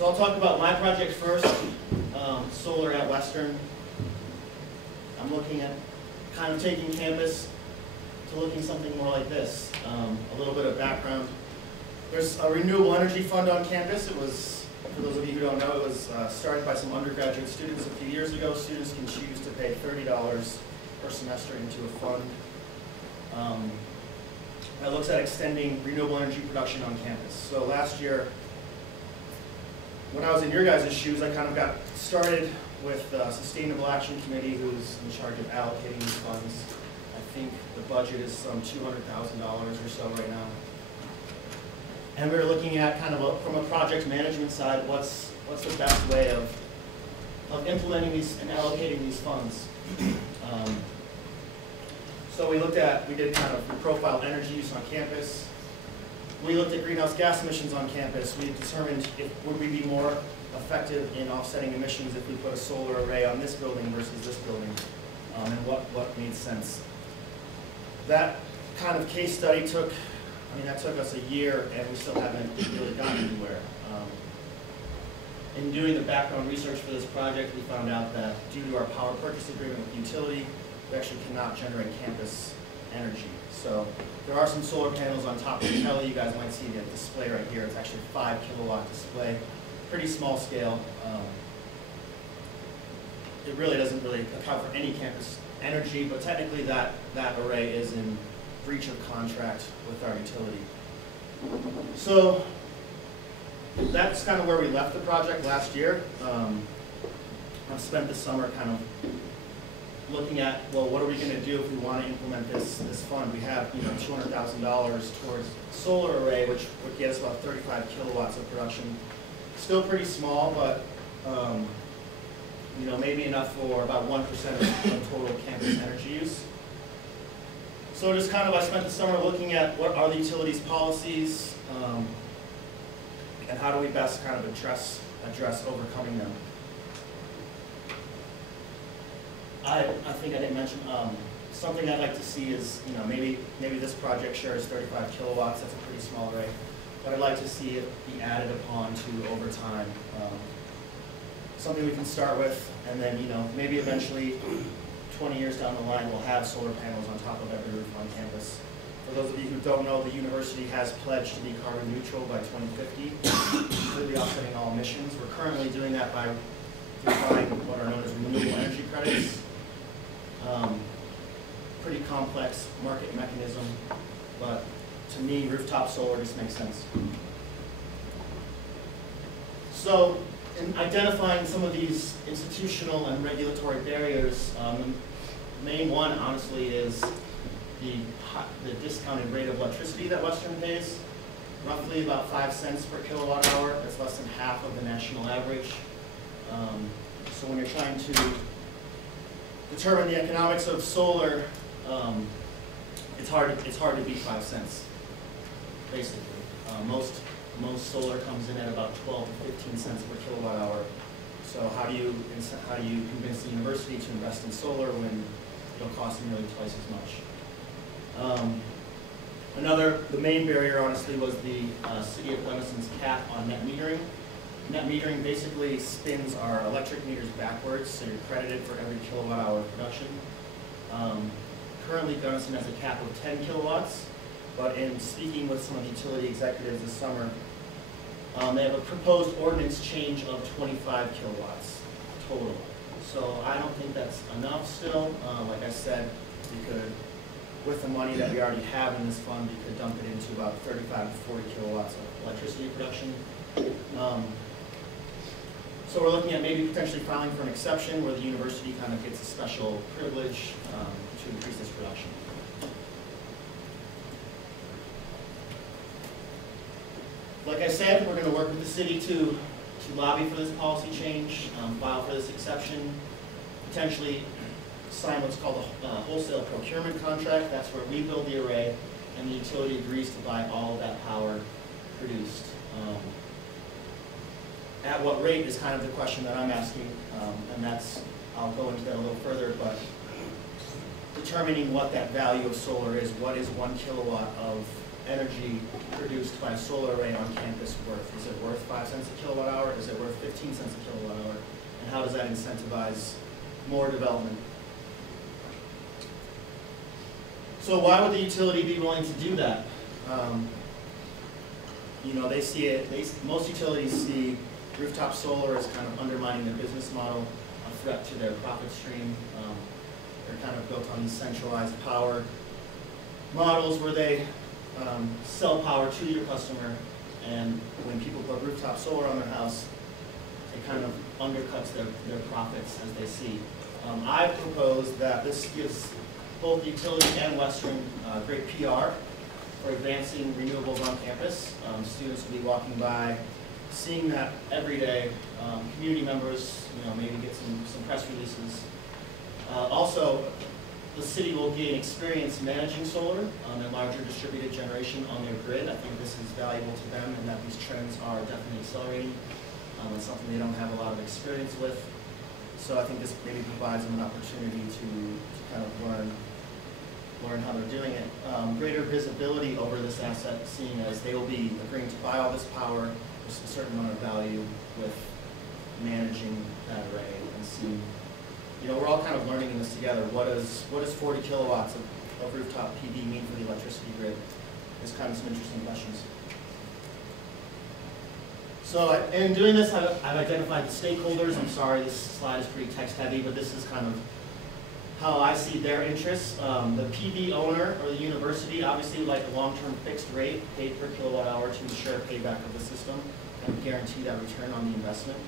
So I'll talk about my project first, solar at Western. I'm looking at kind of taking campus to looking something more like this. A little bit of background. There's a renewable energy fund on campus. It was, for those of you who don't know, it was started by some undergraduate students a few years ago. Students can choose to pay $30 per semester into a fund that looks at extending renewable energy production on campus. So last year, when I was in your guys' shoes, I kind of got started with the Sustainable Action Committee, who's in charge of allocating these funds. I think the budget is some $200,000 or so right now. And we were looking at kind of from a project management side, what's the best way of implementing these and allocating these funds. So we profiled energy use on campus. We looked at greenhouse gas emissions on campus. We determined would we be more effective in offsetting emissions if we put a solar array on this building versus this building, and what made sense. That kind of case study took us a year, and we still haven't really gotten anywhere. In doing the background research for this project, we found out that due to our power purchase agreement with the utility, we actually cannot generate campus energy. So there are some solar panels on top of the Kelly. You guys might see the display right here. It's actually a 5 kilowatt display, pretty small scale. It really doesn't account for any campus energy, but technically that array is in breach of contract with our utility. So that's kind of where we left the project last year. I've spent the summer kind of looking at, well, what are we going to do if we want to implement this fund? We have $200,000 towards solar array, which would get us about 35 kilowatts of production. Still pretty small, but maybe enough for about 1% of total campus energy use. So just kind of, I spent the summer looking at what are the utilities' policies, and how do we best kind of address overcoming them. I think I didn't mention something I'd like to see is maybe this project shares 35 kilowatts. That's a pretty small array, but I'd like to see it be added upon to over time. Something we can start with, and then maybe eventually 20 years down the line, we'll have solar panels on top of every roof on campus. For those of you who don't know, the university has pledged to be carbon neutral by 2050, completely offsetting all emissions. We're currently doing that by buying what are known as renewable energy credits. Pretty complex market mechanism, but to me, rooftop solar just makes sense. So, in identifying some of these institutional and regulatory barriers, the main one, honestly, is the discounted rate of electricity that Western pays, roughly about 5 cents per kilowatt hour. That's less than half of the national average. So when you're trying to determine the economics of solar, it's hard to beat 5 cents, basically. Most solar comes in at about 12 to 15 cents per kilowatt hour. So how do you convince the university to invest in solar when it'll cost them nearly twice as much? The main barrier, honestly, was the City of Gunnelson's cap on net metering. Net metering basically spins our electric meters backwards, so you're credited for every kilowatt hour of production. Currently, Gunnelson has a cap of 10 kilowatts, but in speaking with some of the utility executives this summer, they have a proposed ordinance change of 25 kilowatts total. So I don't think that's enough still. Like I said, we could, with the money that we already have in this fund, we could dump it into about 35 to 40 kilowatts of electricity production. So we're looking at maybe potentially filing for an exception where the university kind of gets a special privilege to increase this production. Like I said, we're going to work with the city to lobby for this policy change, file for this exception, potentially sign what's called a wholesale procurement contract. That's where we build the array and the utility agrees to buy all of that power produced. At what rate is kind of the question that I'm asking, and I'll go into that a little further, but determining what that value of solar is. What is 1 kilowatt of energy produced by a solar array on campus worth? Is it worth 5 cents a kilowatt hour? Is it worth 15 cents a kilowatt hour? And how does that incentivize more development? So why would the utility be willing to do that? You know, they see it, most utilities see rooftop solar as kind of undermining their business model, a threat to their profit stream. They're kind of built on these centralized power models where they sell power to your customer, and when people put rooftop solar on their house, it kind of undercuts their profits as they see. I propose that this gives both the utility and Western great PR for advancing renewables on campus. Students will be walking by, seeing that every day. Community members, you know, maybe get some press releases. Also, the city will gain experience managing solar and larger distributed generation on their grid. I think this is valuable to them, and that these trends are definitely accelerating. It's something they don't have a lot of experience with. So I think this maybe provides them an opportunity to kind of learn how they're doing it. Greater visibility over this asset, seeing as they will be agreeing to buy all this power. There's a certain amount of value with managing that array and seeing, you know, we're all kind of learning in this together. What does 40 kilowatts of rooftop PV mean for the electricity grid? There's kind of some interesting questions. So in doing this, I've identified the stakeholders. I'm sorry, this slide is pretty text heavy, but this is kind of how I see their interests. The PV owner or the university obviously would like a long-term fixed rate paid per kilowatt hour to ensure payback of the system and guarantee that return on the investment.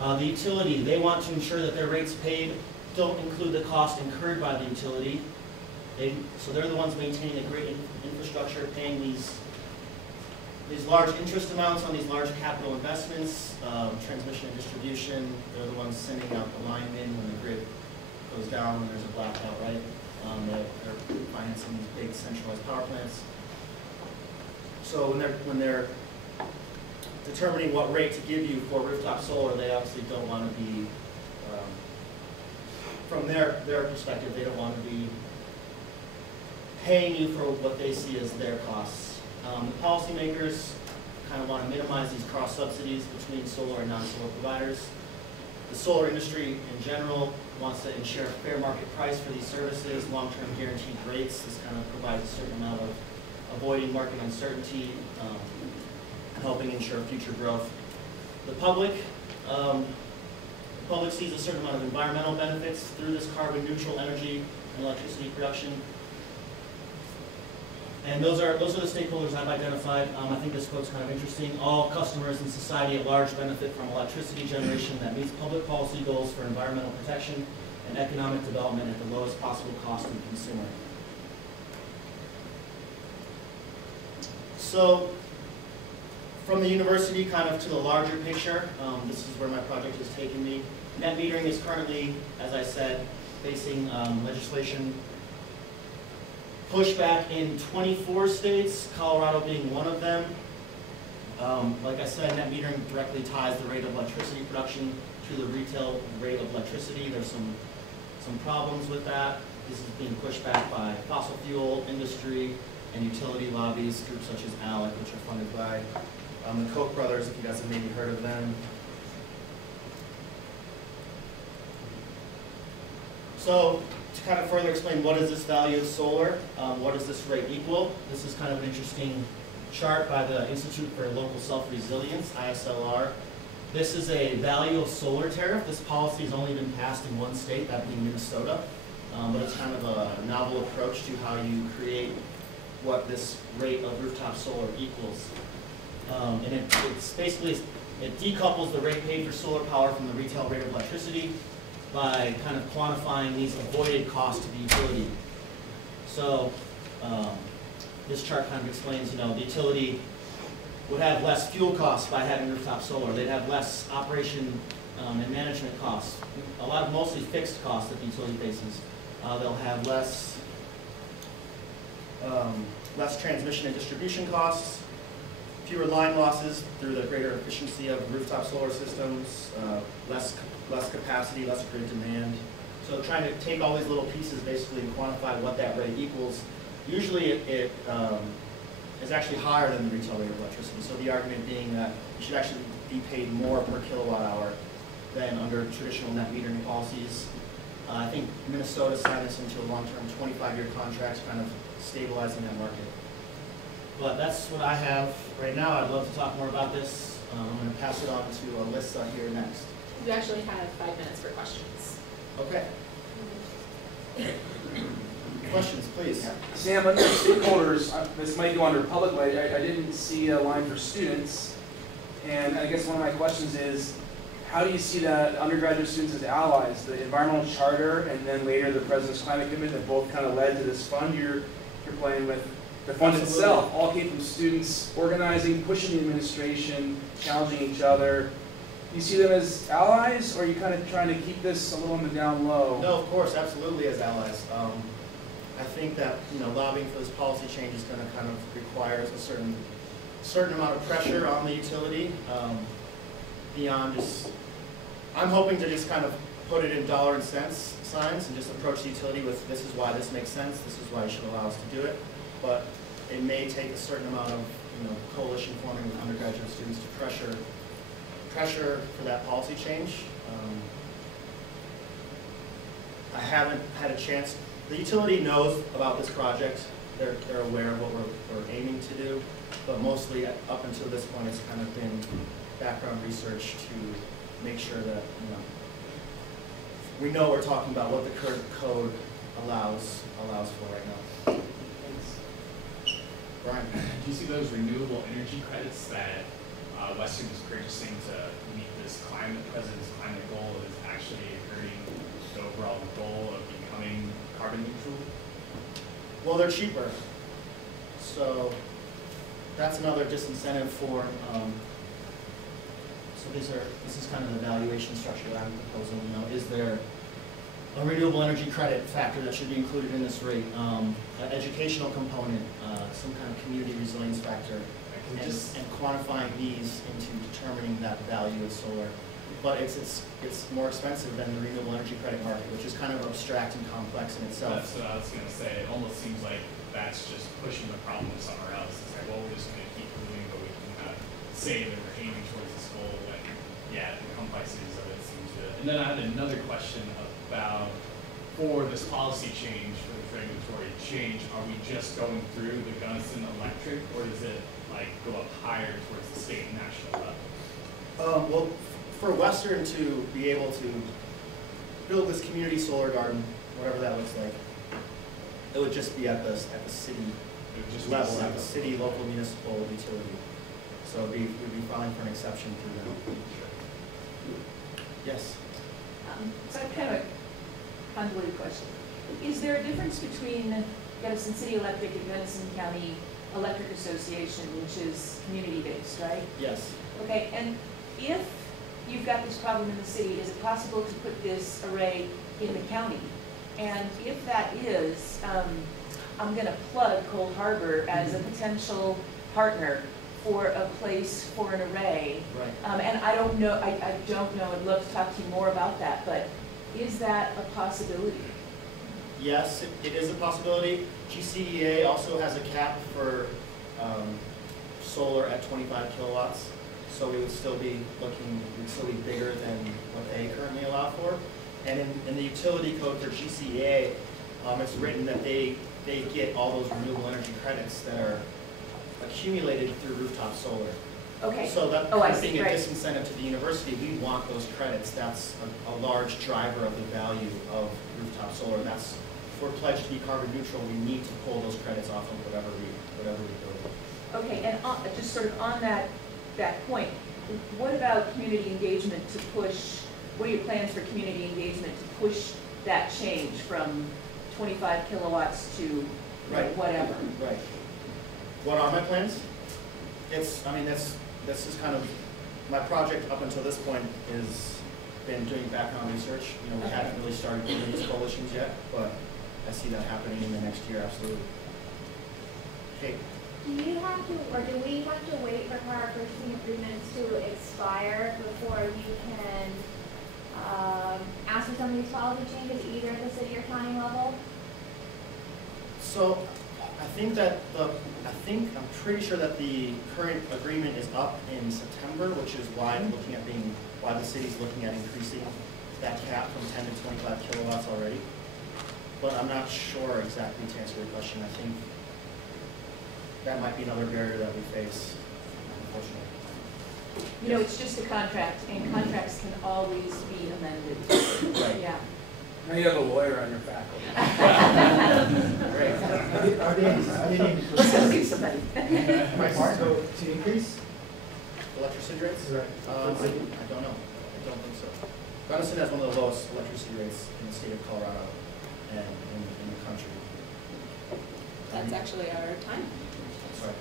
The utility, they want to ensure that their rates paid don't include the cost incurred by the utility. So they're the ones maintaining a great infrastructure, paying these large interest amounts on these large capital investments, transmission and distribution. They're the ones sending out the linemen when the grid goes down, when there's a blackout, right? They're financing these big centralized power plants. So when they're determining what rate to give you for rooftop solar, they obviously don't want to be, from their perspective, they don't want to be paying you for what they see as their costs. The policymakers kind of want to minimize these cross subsidies between solar and non-solar providers. The solar industry in general wants to ensure a fair market price for these services, long-term guaranteed rates. This kind of provides a certain amount of avoiding market uncertainty, helping ensure future growth. The public sees a certain amount of environmental benefits through this carbon neutral energy and electricity production. And those are the stakeholders I've identified. I think this quote's kind of interesting. All customers in society at large benefit from electricity generation that meets public policy goals for environmental protection and economic development at the lowest possible cost to the consumer. So, from the university kind of to the larger picture, this is where my project has taken me. Net metering is currently, as I said, facing legislation pushback in 24 states, Colorado being one of them. Like I said, net metering directly ties the rate of electricity production to the retail rate of electricity. There's some problems with that. This is being pushed back by fossil fuel industry and utility lobbies, groups such as ALEC, which are funded by the Koch brothers, if you guys have maybe heard of them. So, to kind of further explain what is this value of solar, what does this rate equal? This is kind of an interesting chart by the Institute for Local Self-Resilience, ISLR. This is a value of solar tariff. This policy has only been passed in one state, that being Minnesota. But it's kind of a novel approach to how you create what this rate of rooftop solar equals. And it's basically, it decouples the rate paid for solar power from the retail rate of electricity by kind of quantifying these avoided costs to the utility. So this chart kind of explains, you know, the utility would have less fuel costs by having rooftop solar. They'd have less operation and management costs. A lot of mostly fixed costs that the utility faces. They'll have less transmission and distribution costs, fewer line losses through the greater efficiency of rooftop solar systems, less capacity, less grid demand. So trying to take all these little pieces basically and quantify what that rate equals. Usually it is actually higher than the retail rate of electricity. So the argument being that you should actually be paid more per kilowatt hour than under traditional net metering policies. I think Minnesota signed this into a long-term 25-year contract, kind of stabilizing that market. But that's what I have right now. I'd love to talk more about this. I'm going to pass it on to Alyssa here next. You actually have 5 minutes for questions. Okay. Questions, please. Sam, under stakeholders, this might go under public, but I didn't see a line for students. And I guess one of my questions is, how do you see that undergraduate students as allies? The environmental charter and then later the President's Climate Commitment that both kind of led to this fund you're playing with. The fund itself all came from students organizing, pushing the administration, challenging each other. Do you see them as allies, or are you kind of trying to keep this a little on the down low? No, of course, absolutely as allies. I think that lobbying for this policy change is going to kind of require a certain amount of pressure on the utility beyond just. I'm hoping to just kind of put it in dollar and cents signs and just approach the utility with this is why this makes sense, this is why you should allow us to do it. But it may take a certain amount of coalition forming with undergraduate students to pressure for that policy change. I haven't had a chance. The utility knows about this project. They're aware of what we're aiming to do, but mostly up until this point, it's kind of been background research to make sure that we know we're talking about what the current code allows for right now. Thanks. Brian, do you see those renewable energy credits that Western is purchasing to meet this President's climate goal is actually hurting the overall goal of becoming carbon neutral? well, they're cheaper, so that's another disincentive for. So this is kind of the valuation structure that I'm proposing. Is there a renewable energy credit factor that should be included in this rate? An educational component, some kind of community resilience factor, and quantifying these into determining that value of solar. But it's more expensive than the renewable energy credit market, which is kind of abstract and complex in itself. That's what I was going to say. It almost seems like that's just pushing the problem somewhere else. It's like, well, we're just going to keep moving, but we can say that we're aiming towards this goal when, yeah, the complexities of it seem to. And then I had another question about, for this policy change, for this regulatory change, are we just going through the Gunnison Electric, or does it like go up higher towards the state and national level? Well, for Western to be able to build this community solar garden, whatever that looks like, it would just be at the city level, at the city, local, municipal utility. So we'd be filing for an exception through them. Yes? So I have kind of a convoluted question. Is there a difference between Gunnison City Electric and Gunnison County Electric Association, which is community-based, right? Yes. Okay, and if you've got this problem in the city, is it possible to put this array in the county? And if that is, I'm going to plug Cold Harbor as a potential partner for a place for an array. Right. And I don't know, I'd love to talk to you more about that, but is that a possibility? Yes, it is a possibility. GCEA also has a cap for solar at 25 kilowatts. So we would still be bigger than what they currently allow for. And in the utility code for GCEA, it's written that they get all those renewable energy credits that are accumulated through rooftop solar. Okay. So that being a right. disincentive to the university, we want those credits. That's a large driver of the value of rooftop solar. That's, if we're pledged to be carbon neutral, we need to pull those credits off of whatever we build. Okay, and just sort of on that point, what about community engagement to push, what are your plans for community engagement to push that change from 25 kilowatts to Right. whatever? Right. What are my plans? This is kind of, my project up until this point is been doing background research. We haven't really started doing these coalitions yet, but I see that happening in the next year, absolutely. Kate. Do you have to, or do we have to wait for power purchasing agreements to expire before you can ask for some of these policy changes, either at the city or county level? So, I'm pretty sure that the current agreement is up in September, which is why why the city's looking at increasing that cap from 10 to 25 kilowatts already. But I'm not sure exactly to answer your question. I think that might be another barrier that we face, unfortunately. You know, it's just a contract, and contracts can always be amended. Right. Yeah. Now you have a lawyer on your faculty. Great. Are they anticipating Somebody, somebody. prices to increase? Electricity rates? Right. I don't know. I don't think so. Gunnison has one of the lowest electricity rates in the state of Colorado and in the country. That's actually our time. Sorry.